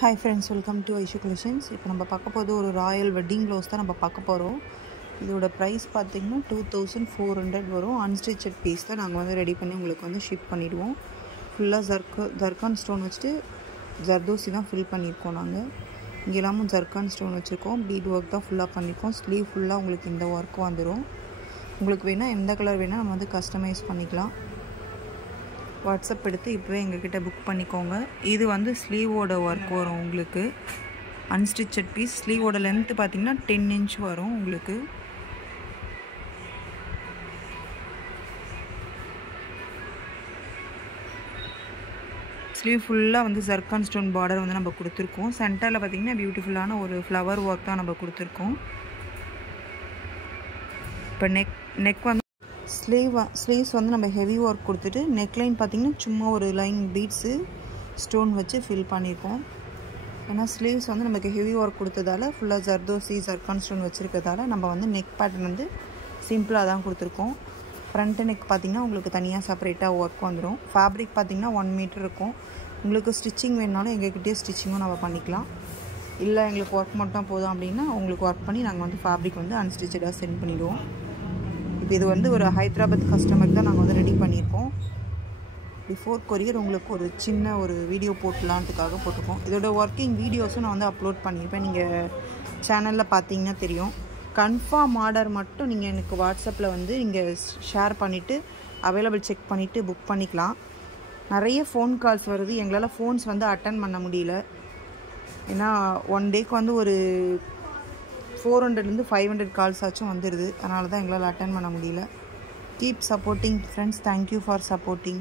Hi friends, welcome to Aishu Collections. இப்போ நம்ம பார்க்க போறது ஒரு ராயல் வெட்டிங் ப்ளவுஸ் தான் நம்ம பார்க்க போறோம். இதோட பிரைஸ் பாத்தீங்கன்னா 2400 வரும். அன்ஸ்டிச்சட் பீஸ் தான் நாங்க வந்து ரெடி பண்ணி உங்களுக்கு வந்து ஷிப் பண்ணிடுவோம். ஃபுல்லா ஜர்கான் ஸ்டோன் வச்சிட்டு ஜர்தோசி தான் ஃபில் பண்ணிருக்கோம் நாங்க. இங்க எல்லாமும் ஜர்கான் ஸ்டோன் வச்சிருக்கோம். பீட் வர்க் தான் ஃபுல்லா பண்ணிருக்கோம். ஸ்லீவ் ஃபுல்லா உங்களுக்கு இந்த வர்க் வந்துரும். உங்களுக்கு வேணா எந்த கலர் வேணா நம்ம வந்து கஸ்டமைஸ் பண்ணிக்கலாம். வாட்ஸ்அப் எடுத்து இப்போவே எங்ககிட்ட புக் பண்ணிக்கோங்க. இது வந்து ஸ்லீவோட ஒர்க் வரும் உங்களுக்கு. அன்ஸ்டிச்சட் பீஸ். ஸ்லீவோட லென்த் பார்த்தீங்கன்னா 10 inch வரும் உங்களுக்கு. ஸ்லீவ் ஃபுல்லாக வந்து ஜர்கான் ஸ்டோன் பார்டர் வந்து நம்ம கொடுத்துருக்கோம். சென்டரில் பார்த்தீங்கன்னா பியூட்டிஃபுல்லான ஒரு ஃப்ளவர் ஒர்க் தான் நம்ம கொடுத்துருக்கோம். இப்போ நெக் வந்து ஸ்லீவ்ஸ் வந்து நம்ம ஹெவி ஒர்க் கொடுத்துட்டு நெக்லைன் பார்த்திங்கன்னா சும்மா ஒரு லைன் பீட்ஸு ஸ்டோன் வச்சு ஃபில் பண்ணியிருக்கோம். ஏன்னா ஸ்லீவ்ஸ் வந்து நமக்கு ஹெவி ஒர்க் கொடுத்ததால ஃபுல்லாக ஜர்தோசி ஜர்கான் ஸ்டோன் வச்சுருக்கிறதால நம்ம வந்து நெக் பேட்டர்ன் வந்து சிம்பிளாக தான் கொடுத்துருக்கோம். ஃப்ரண்ட் நெக் பார்த்திங்கன்னா உங்களுக்கு தனியாக செப்பரேட்டாக ஒர்க் வந்துடும். ஃபேப்ரிக் பார்த்திங்கன்னா 1 மீட்டர் இருக்கும். உங்களுக்கு ஸ்டிச்சிங் வேணுனாலும் எங்ககிட்டயே ஸ்டிச்சிங்கும் நம்ம பண்ணிக்கலாம். இல்லை எங்களுக்கு ஒர்க் மட்டும் போதும் அப்படின்னா உங்களுக்கு ஒர்க் பண்ணி நாங்கள் வந்து ஃபேப்ரிக் வந்து அன்ஸ்டிச்சடாக சென்ட் பண்ணிவிடுவோம். இப்போ இது வந்து ஒரு ஹைதராபாத் கஸ்டமருக்கு தான் நாங்கள் வந்து ரெடி பண்ணியிருக்கோம். பிஃபோர் கொரியர் உங்களுக்கு ஒரு சின்ன ஒரு வீடியோ போட்டலான்றதுக்காக போட்டிருக்கோம். இதோட ஒர்க்கிங் வீடியோஸும் நான் வந்து அப்லோட் பண்ணியிருப்பேன். நீங்கள் சேனலில் பார்த்தீங்கன்னா தெரியும். கன்ஃபார்ம் ஆர்டர் மட்டும் நீங்கள் எனக்கு வாட்ஸ்அப்பில் வந்து நீங்கள் ஷேர் பண்ணிவிட்டு அவைலபிள் செக் பண்ணிவிட்டு புக் பண்ணிக்கலாம். நிறைய ஃபோன் கால்ஸ் வருது. எங்களால் ஃபோன்ஸ் வந்து அட்டன் பண்ண முடியல. ஏன்னா 1 டேக்கு வந்து ஒரு 400 to 500 கால்ஸ் ஆச்சும் வந்துடுது. அதனால தான் எங்களால் அட்டன் பண்ண முடியல. Keep supporting friends. Thank you for supporting.